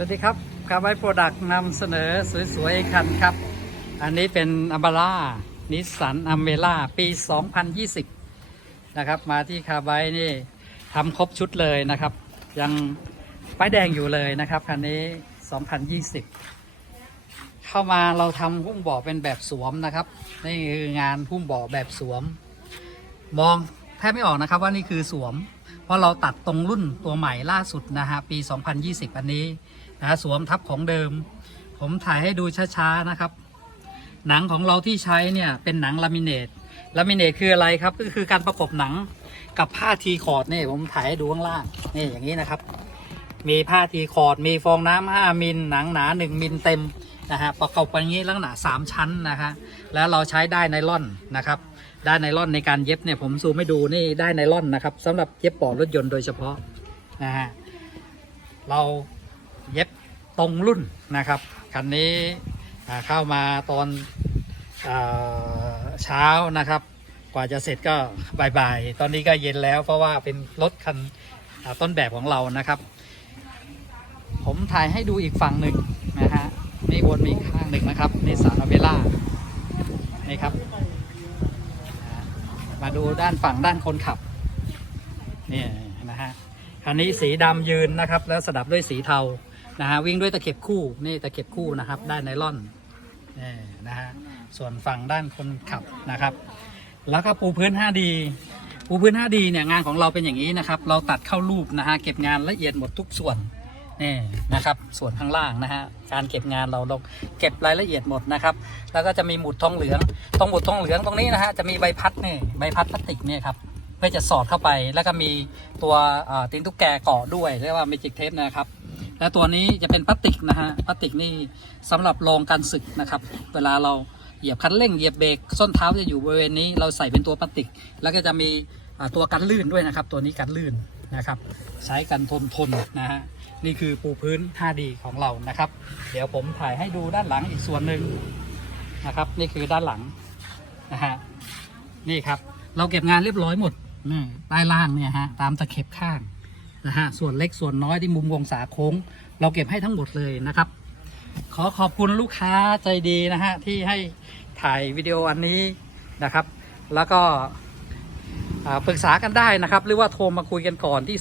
สวัสดีครับคาร์ไบโปรดักต์นำเสนอสวยๆคันครับ อันนี้เป็นอัมบาร่านิสสันอัมเ l ล่าปี 2020 นะครับ มาที่คาร์ไบนี่ทำครบชุดเลยนะครับ ยังป้ายแดงอยู่เลยนะครับ คันนี้ 2020 เข้ามาเราทำหุ้มบาะเป็นแบบสวมนะครับ นี่คืองานหุ้มบาะแบบสวม มองแทบไม่ออกนะครับว่านี่คือสวม เพราะเราตัดตรงรุ่นตัวใหม่ล่าสุดนะฮะปี 2020 อันนี้ นะฮะสวมทับของเดิม ผมถ่ายให้ดูช้าๆนะครับ หนังของเราที่ใช้เนี่ยเป็นหนังลามิเนตลามิเนตคืออะไรครับก็คือการประกบหนังกับผ้าทีคอร์ดนี่ผมถ่ายให้ดูข้างล่างนี่อย่างนี้นะครับ มีผ้าทีคอร์ดมีฟองน้ำ5มิลหนังหนา1มิลเต็มนะฮะประกบกันอย่างนี้ลักษณะ3ชั้นนะฮะแล้วเราใช้ได้ไนล่อนนะครับได้ไนล่อนในการเย็บเนี่ยผมซูมให้ดูนี่ได้ไนล่อนนะครับสำหรับเย็บปอรถยนต์โดยเฉพาะนะฮะเรา เย็บตรงรุ่นนะครับคันนี้เข้ามาตอนเช้านะครับ กว่าจะเสร็จก็บ่ายๆตอนนี้ก็เย็นแล้วเพราะว่าเป็นรถคันต้นแบบของเรานะครับ ผมถ่ายให้ดูอีกฝั่งหนึ่งนะฮะนี่วนมีอีกข้างหนึ่งนะครับนี่สารเวล่านี่ครับ มาดูด้านฝั่งด้านคนขับนี่นะฮะคันนี้สีดำยืนนะครับ แล้วสดับด้วยสีเทา นะฮะวิ่งด้วยตะเข็บคู่นี่ตะเข็บคู่นะครับด้านไนล่อนนี่นะฮะส่วนฝั่งด้านคนขับนะครับ แล้วก็ปูพื้น 5D ปูพื้น 5D เนี่ยงานของเราเป็นอย่างนี้นะครับ เราตัดเข้ารูปนะฮะเก็บงานละเอียดหมดทุกส่วนนี่นะครับส่วนข้างล่างนะฮะการเก็บงานเราเราเก็บรายละเอียดหมดนะครับ แล้วก็จะมีหมุดทองเหลือง ตรงหมุดทองเหลืองตรงนี้นะฮะจะมีใบพัดนี่ใบพัดพลาสติกเนี่ยครับเพื่อจะสอดเข้าไปแล้วก็มีตัวเอ่อตีนตุ๊กแกเกาะด้วยเรียกว่าเมจิกเทปนะครับ และตัวนี้จะเป็นพลาสติกนะฮะพลาสติกนี่สำหรับรองการสึกนะครับ เวลาเราเหยียบคันเร่งเหยียบเบรกส้นเท้าจะอยู่บริเวณนี้เราใส่เป็นตัวพลาสติก แล้วก็จะมีตัวกันลื่นด้วยนะครับ ตัวนี้กันลื่นนะครับ ใช้กันทนทนนะฮะนี่คือปูพื้น 5D ของเรานะครับ เดี๋ยวผมถ่ายให้ดูด้านหลังอีกส่วนหนึ่งนะครับ นี่คือด้านหลังนะฮะนี่ครับ เราเก็บงานเรียบร้อยหมดใต้ล่างเนี่ยฮะตามตะเข็บข้าง นะฮะส่วนเล็กส่วนน้อยที่มุมวงศาโค้ง เราเก็บให้ทั้งหมดเลยนะครับ ขอขอบคุณลูกค้าใจดีนะฮะที่ให้ถ่ายวิดีโออันนี้นะครับ แล้วก็ปรึกษากันได้นะครับ หรือว่าโทรมาคุยกันก่อนที่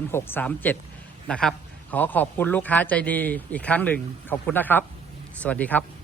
0809950637 นะครับ ขอขอบคุณลูกค้าใจดีอีกครั้งหนึ่ง ขอบคุณนะครับ สวัสดีครับ